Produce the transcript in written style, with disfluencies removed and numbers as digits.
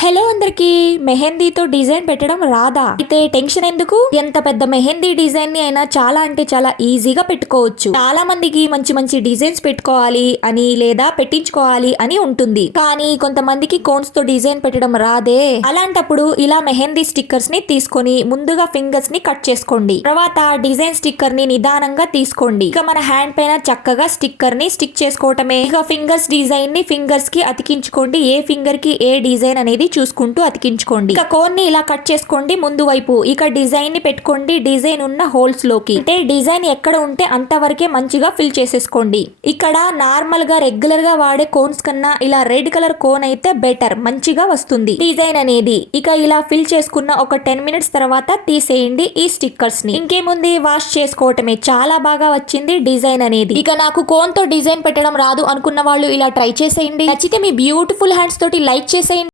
Hello అందరికి. మెహందీతో design పెట్టడం రాదా? అయితే టెన్షన్ ఎందుకు? ఎంత పెద్ద మెహందీ డిజైన్ ని అయినా చాలా అంటే చాలా ఈజీగా పెట్టుకోవచ్చు. చాలా మందికి మంచి మంచి డిజైన్స్ పెట్టుకోవాలి అని లేదా పెట్టించుకోవాలి అని ఉంటుంది. కానీ కొంతమందికి కోన్స్ తో డిజైన్ పెట్టడం రాదే. అలాంటప్పుడు ఇలా మెహందీ స్టిక్కర్స్ ని తీసుకొని ముందుగా ఫింగర్స్ ని కట్ చేసుకోండి. తర్వాత డిజైన్ స్టిక్కర్ ని నిదానంగా తీసుకోండి. ఇక మన హ్యాండ్ పైన చక్కగా స్టిక్కర్ ని స్టిక్ చేసుకోవటమే. ఇక ఫింగర్స్ డిజైన్ ని ఫింగర్స్ కి అతికించుకోండి. ఏ ఫింగర్ కి ఏ డిజైన్ అనేది చూసుకుంటూ అతికించుకోండి. ఇక కోన్ ని ఇలా కట్ చేసుకోండి ముందు వైపు. ఇక డిజైన్ ని పెట్టుకోండి డిజైన్ ఉన్న హోల్స్ లోకి. అంటే డిజైన్ ఎక్కడ ఉంటే అంతవరకే మంచిగా ఫిల్ చేసేసుకోండి. ఇక్కడ నార్మల్ గా రెగ్యులర్ గా వాడే కోన్స్ కన్నా ఇలా రెడ్ కలర్ కోన్ అయితే బెటర్, మంచిగా వస్తుంది డిజైన్ అనేది. ఇక ఇలా ఫిల్ చేసుకున్న ఒక 10 మినిట్స్ తర్వాత తీసేయండి ఈ స్టిక్కర్స్ ని. ఇంకేముంది, వాష్ చేసుకోవటమే. చాలా బాగా వచ్చింది డిజైన్ అనేది. ఇక నాకు కోన్ తో డిజైన్ పెట్టడం రాదు అనుకున్న వాళ్ళు ఇలా ట్రై చేసేయండి. నచ్చితే మీ బ్యూటిఫుల్ హ్యాండ్స్ తోటి లైక్ చేసేయండి.